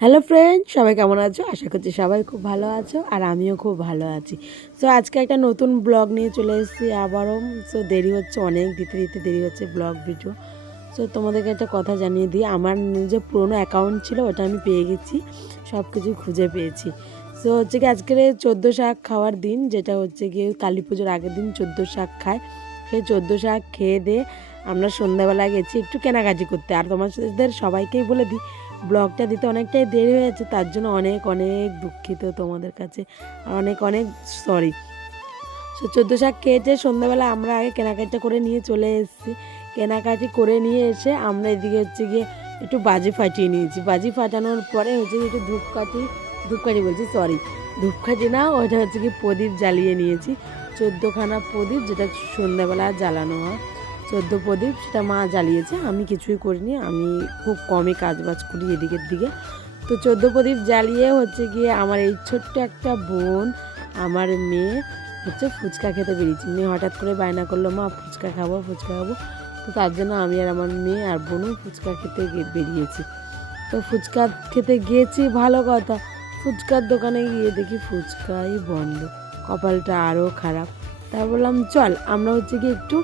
Hello friend, সবাই কেমন আছো? আশা করছি সবাই খুব ভালো আছো আর আমিও খুব ভালো আছি। সো আজকে একটা নতুন ব্লগ নিয়ে চলে এসেছি আবারও। সো দেরি হচ্ছে, অনেক দিতে দিতে দেরি হচ্ছে ব্লগ ভিডিও। সো তোমাদেরকে একটা কথা জানিয়ে দিই, আমার যে পুরোনো অ্যাকাউন্ট ছিল ওটা আমি পেয়ে গেছি, সব কিছু খুঁজে পেয়েছি। সো হচ্ছে কি আজকের 14 শাক খাওয়ার দিন, যেটা হচ্ছে গিয়ে কালী পুজোর আগের দিন 14 শাক খায়। সেই 14 শাক খেয়ে দিয়ে আমরা সন্ধ্যাবেলা গেছি একটু কেনাকাটি করতে। আর তোমাদের সবাইকেই বলে দিই, ব্লগটা দিতে অনেকটাই দেরি হয়েছে, তার জন্য অনেক অনেক দুঃখিত তোমাদের কাছে, আর অনেক অনেক সরি। সো 14 শাক খেয়েছে সন্ধ্যাবেলা আমরা আগে কেনাকাটা করে নিয়ে চলে এসেছি। কেনাকাটি করে নিয়ে এসে আমরা এদিকে হচ্ছে গিয়ে একটু বাজি ফাটিয়ে নিয়েছি। বাজি ফাটানোর পরে হচ্ছে গিয়ে একটু ধূপকাঠি বলছি, সরি, ধূপকাঠি না, ওটা হচ্ছে কি প্রদীপ জ্বালিয়ে নিয়েছি। 14খানা প্রদীপ, যেটা সন্ধ্যাবেলা জ্বালানো হয়, 14 প্রদীপ, সেটা মা জ্বালিয়েছে, আমি কিছুই করিনি, আমি খুব কমই কাজবাজ করি এদিকের দিকে। তো 14 প্রদীপ জ্বালিয়ে হচ্ছে গিয়ে আমার এই ছোট্ট একটা বোন, আমার মেয়ে হচ্ছে ফুচকা খেতে বেরিয়েছি। মেয়ে হঠাৎ করে বায়না করলো, মা ফুচকা খাবো ফুচকা খাবো। তো তার জন্য আমি আর আমার মেয়ে আর বোনও ফুচকা খেতে বেরিয়েছি। তো ফুচকা খেতে গিয়েছি, ভালো কথা, ফুচকার দোকানে গিয়ে দেখি ফুচকাই বন্ধ। কপালটা আরও খারাপ। তাই বললাম চল আমরা হচ্ছে কি একটু,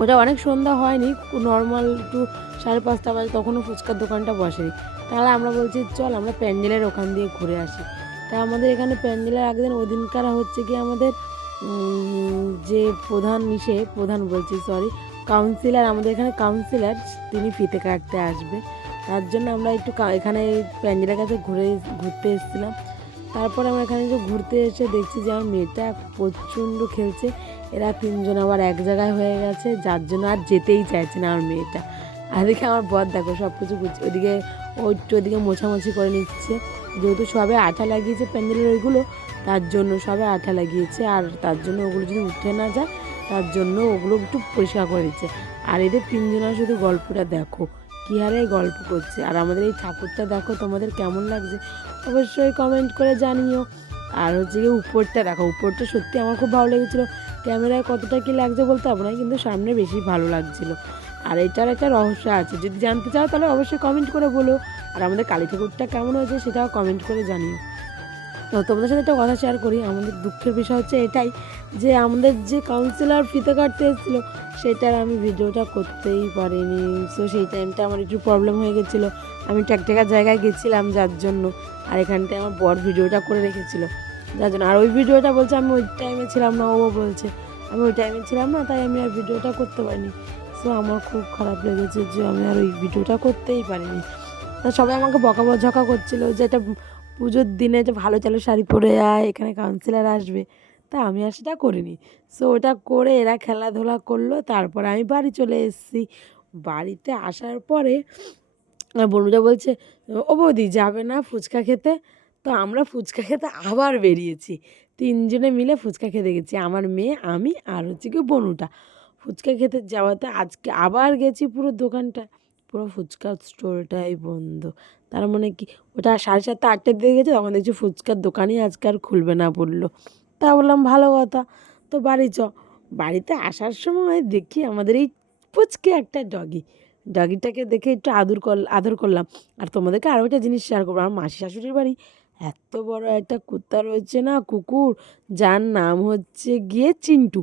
ওটা অনেক সন্ধ্যা হয়নি, নর্মাল একটু 5:30 বাজে, তখনও ফুচকার দোকানটা বসেনি। তাহলে আমরা বলছি চল আমরা প্যান্ডেলের ওখান দিয়ে ঘুরে আসি। তা আমাদের এখানে প্যান্ডেলের আগের দিন ওই দিনকার হচ্ছে কি আমাদের যে প্রধান বলছি সরি, কাউন্সিলর, আমাদের এখানে কাউন্সিলর, তিনি ফিতে কাটতে আসবে। তার জন্য আমরা একটু এখানে প্যান্ডেলের কাছে ঘুরতে এসেছিলাম। তারপরে আমরা এখানে যে ঘুরতে এসে দেখছি যে আমার মেয়েটা প্রচণ্ড খেলছে। এরা তিনজন আবার এক জায়গায় হয়ে গেছে, যার জন্য আর যেতেই চাইছে না আমার মেয়েটা। আর এদিকে আমার বর দেখো সব কিছু ওদিকে ওদিকে মোছামুছি করে নিচ্ছে, যেহেতু সবে আঠা লাগিয়েছে প্যান্ডেলের ওইগুলো, তার জন্য সবে আঠা লাগিয়েছে, আর তার জন্য ওগুলো যদি উঠে না যায়, তার জন্য ওগুলো একটু পরিষ্কার করে দিচ্ছে। আর এদের তিনজনের শুধু গল্পটা দেখো, কী হারে গল্প করছে। আর আমাদের এই ঠাকুরটা দেখো, তোমাদের কেমন লাগছে অবশ্যই কমেন্ট করে জানিও। আর হচ্ছে গিয়ে উপরটা দেখো, উপরটা সত্যি আমার খুব ভালো লেগেছিলো। ক্যামেরায় কতটা কী লাগছে বলতে পারবো না, কিন্তু সামনে বেশি ভালো লাগছিলো। আর এটার একটা রহস্য আছে, যদি জানতে চাও তাহলে অবশ্যই কমেন্ট করে বলো। আর আমাদের কালী ঠাকুরটা কেমন হয়েছে সেটাও কমেন্ট করে জানিও। তো তোমাদের সাথে একটা কথা শেয়ার করি, আমাদের দুঃখের বিষয় হচ্ছে এটাই যে আমাদের যে কাউন্সিলর ফিতে কাটতে এসেছিলো, সেটার আমি ভিডিওটা করতেই পারিনি। সো সেই টাইমটা আমার একটু প্রবলেম হয়ে গেছিলো, আমি একটা জায়গায় গেছিলাম যার জন্য। আর এখানটায় আমার বর ভিডিওটা করে রেখেছিলো যার জন্য। আর ওই ভিডিওটা বলছে আমি ওই টাইমে ছিলাম না, ও বলছে আমি ওই টাইমে ছিলাম না, তাই আমি আর ভিডিওটা করতে পারিনি। সো আমার খুব খারাপ লেগেছে যে আমি আর ওই ভিডিওটা করতেই পারিনি। তা সবাই আমাকে বকাঝকা করছিলো যে এটা পুজোর দিনে যে ভালো চালো শাড়ি পরে আয়, এখানে কাউন্সিলর আসবে। তা আমি আর সেটা করিনি। সো ওটা করে এরা খেলাধুলা করলো, তারপরে আমি বাড়ি চলে এসেছি। বাড়িতে আসার পরে আমার বন্ধুটা বলছে, ও বৌদি যাবে না ফুচকা খেতে? তো আমরা ফুচকা খেতে আবার বেরিয়েছি, তিনজনে মিলে ফুচকা খেতে গেছি, আমার মেয়ে, আমি, আর হচ্ছে কি বনুটা। ফুচকা খেতে যাওয়াতে আজকে আবার গেছি, পুরো দোকানটা, পুরো ফুচকার স্টোরটাই বন্ধ। তার মানে কি, ওটা 7:30 8টার দিকে গেছে, তখন দেখছি ফুচকার দোকানই আজকে আর খুলবে না বললো। তা বললাম ভালো কথা, তো বাড়ি বাড়িতে আসার সময় দেখি আমাদের এই পুচকে একটা ডগিটাকে দেখে একটু আদর করলাম। আর তোমাদেরকে আরও একটা জিনিস শেয়ার করবো, আমার মাসি শাশুড়ির বাড়ি এত বড় একটা কুত্তা রয়েছে না, কুকুর, যার নাম হচ্ছে গিয়ে চিন্টু।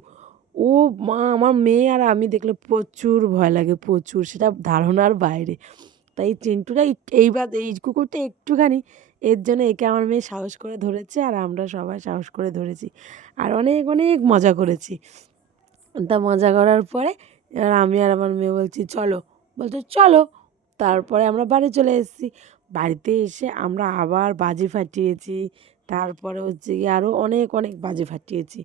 ও মা, আমার মেয়ে আর আমি দেখলে প্রচুর ভয় লাগে, প্রচুর, সেটা ধারণার বাইরে। তাই চিন্টুটা এইবার এই কুকুরটা একটুখানি, এর জন্য একে আমার মেয়ে সাহস করে ধরেছে, আর আমরা সবাই সাহস করে ধরেছি, আর অনেক অনেক মজা করেছি। তা মজা করার পরে এবার আমি আর আমার মেয়ে বলছি চলো, বলছে চলো। তারপরে আমরা বাড়ি চলে এসেছি। বাড়িতে এসে আমরা আবার বাজি ফাটিয়েছি। তারপরে হচ্ছে গিয়ে আরও অনেক অনেক বাজি ফাটিয়েছি।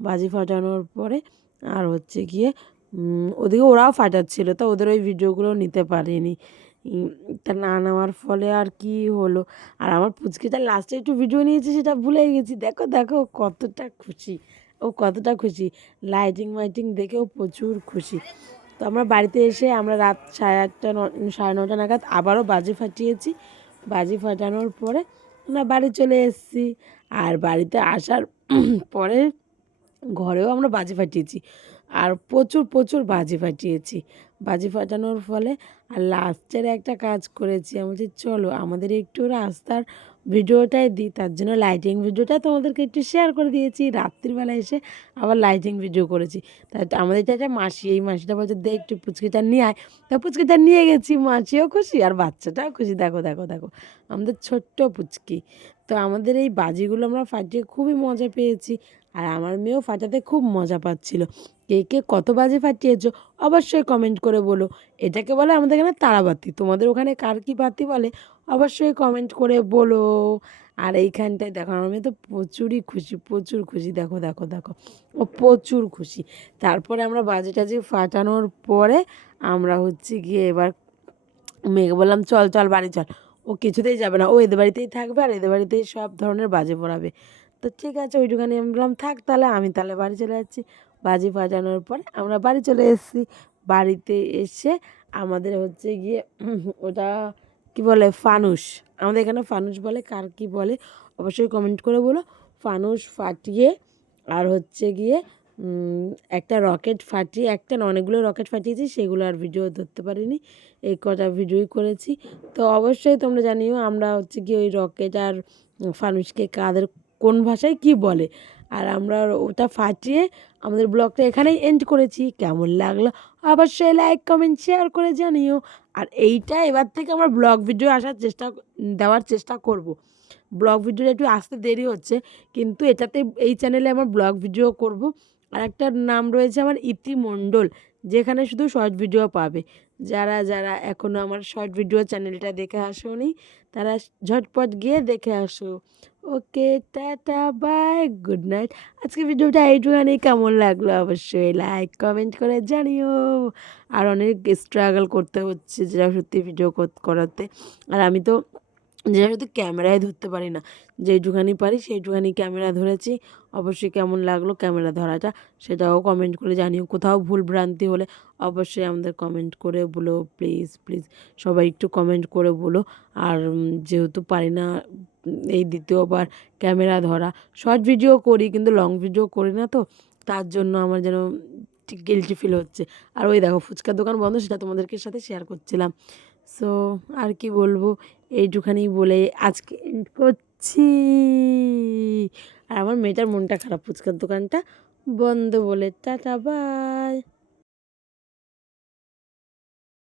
বাজি ফাটানোর পরে আর হচ্ছে গিয়ে ওদিকে ওরাও ফাটাচ্ছিল, তা ওদের ওই ভিডিওগুলো নিতে পারিনি। উম, তা না নেওয়ার ফলে আর কি হলো, আর আমার পুচকিটা লাস্টে একটু ভিডিও নিয়েছে, সেটা ভুলেই গেছি। দেখো দেখো কতটা খুশি, ও কতটা খুশি, লাইটিং মাইটিং দেখেও প্রচুর খুশি। তো আমরা বাড়িতে এসে আমরা রাত 8:30 9:30 নাগাদ আবারও বাজি ফাটিয়েছি। বাজি ফাটানোর পরে আমরা বাড়ি চলে এসেছি। আর বাড়িতে আসার পরে ঘরেও আমরা বাজি ফাটিয়েছি। আর প্রচুর প্রচুর বাজি ফাটিয়েছি। বাজি ফাটানোর ফলে আর লাস্টের একটা কাজ করেছি, আমি বলছি চলো আমাদের একটু রাস্তার ভিডিওটাই দিই, তার জন্য লাইটিং ভিডিওটা তোমাদেরকে একটু শেয়ার করে দিয়েছি। রাত্রিবেলা এসে আবার লাইটিং ভিডিও করেছি। তাই আমাদের এটা একটা মাসি, এই মাসিটা বলছে দে একটু পুচকিটা নিয়ে আয়, তা পুচকিটা নিয়ে গেছি, মাসিও খুশি আর বাচ্চাটাও খুশি। দেখো দেখো দেখো আমাদের ছোট্ট পুচকি। তো আমাদের এই বাজিগুলো আমরা ফাটিয়ে খুবই মজা পেয়েছি, আর আমার মেয়েও ফাটাতে খুব মজা পাচ্ছিল। কে কে কত বাজি ফাটিয়েছো অবশ্যই কমেন্ট করে বলো। এটাকে বলে আমাদের এখানে তারাবাতি, তোমাদের ওখানে কার কী বাতি বলে অবশ্যই কমেন্ট করে বলো। আর এইখানটায় দেখো আমার মেয়ে তো প্রচুরই খুশি, প্রচুর খুশি, দেখো দেখো দেখো ও প্রচুর খুশি। তারপরে আমরা বাজি টাজি ফাটানোর পরে আমরা হচ্ছে গিয়ে এবার মেয়েকে বললাম চল চল বাড়ি চল। ও কিছুতেই যাবে না, ও এদের বাড়িতেই থাকবে আর এদের বাড়িতেই সব ধরনের বাজি পোড়াবে। তো ঠিক আছে ওইটুখানি আমি বললাম থাক তাহলে, আমি তাহলে বাড়ি চলে যাচ্ছি। বাজি ফাটানোর পরে আমরা বাড়ি চলে এসেছি। বাড়িতে এসে আমাদের হচ্ছে গিয়ে ওটা কি বলে ফানুস, আমাদের এখানে ফানুস বলে, কার কী বলে অবশ্যই কমেন্ট করে বলো। ফানুস ফাটিয়ে আর হচ্ছে গিয়ে একটা রকেট ফাটিয়ে, একটা না অনেকগুলো রকেট ফাটিয়েছি, সেগুলো আর ভিডিও ধরতে পারিনি, এই কটা ভিডিওই করেছি। তো অবশ্যই তোমরা জানিও আমরা হচ্ছে গিয়ে ওই রকেট আর ফানুসকে কাদের কোন ভাষায় কী বলে। আর আমরা ওটা ফাটিয়ে আমাদের ব্লগটা এখানেই এন্ড করেছি। কেমন লাগলো অবশ্যই লাইক কমেন্ট শেয়ার করে জানিও। আর এইটা এবার থেকে আমার ব্লগ ভিডিও দেওয়ার চেষ্টা করব। ব্লগ ভিডিওটা একটু আসতে দেরি হচ্ছে, কিন্তু এটাতে এই চ্যানেলে আমার ব্লগ ভিডিও করব। আর একটা নাম রয়েছে আমার ইতি মণ্ডল, যেখানে শুধু শর্ট ভিডিও পাবে। যারা যারা এখনও আমার শর্ট ভিডিও চ্যানেলটা দেখে আসোনি তারা ঝটপট গিয়ে দেখে আসো। ওকে টাটা বাই গুড নাইট। আজকে ভিডিওটা এইটুখানি, কেমন লাগলো অবশ্যই লাইক কমেন্ট করে জানিও। আর অনেক স্ট্রাগল করতে হচ্ছে যেটা সত্যি ভিডিও করাতে। আর আমি তো যেটা শুধু ক্যামেরায় ধরতে পারি না, যেইটুখানি পারি সেইটুখানি ক্যামেরা ধরেছি। অবশ্যই কেমন লাগলো ক্যামেরা ধরাটা সেটাও কমেন্ট করে জানিও। কোথাও ভুল ভ্রান্তি হলে অবশ্যই আমাদের কমেন্ট করে বলো, প্লিজ প্লিজ সবাই একটু কমেন্ট করে বলো। আর যেহেতু পারি না এই দ্বিতীয়বার ক্যামেরা ধরা, শর্ট ভিডিও করি কিন্তু লং ভিডিও করি না, তো তার জন্য আমার যেন ঠিক গিল্টি ফিল হচ্ছে। আর ওই দেখো ফুচকার দোকান বন্ধ, সেটা তোমাদেরকে সাথে শেয়ার করছিলাম। সো আর কি বলবো, এইটুখানি বলে আজকে এন্ড করছি। আর আমার মেয়েটার মনটা খারাপ, ফুচকার দোকানটা বন্ধ বলে। Tata bye.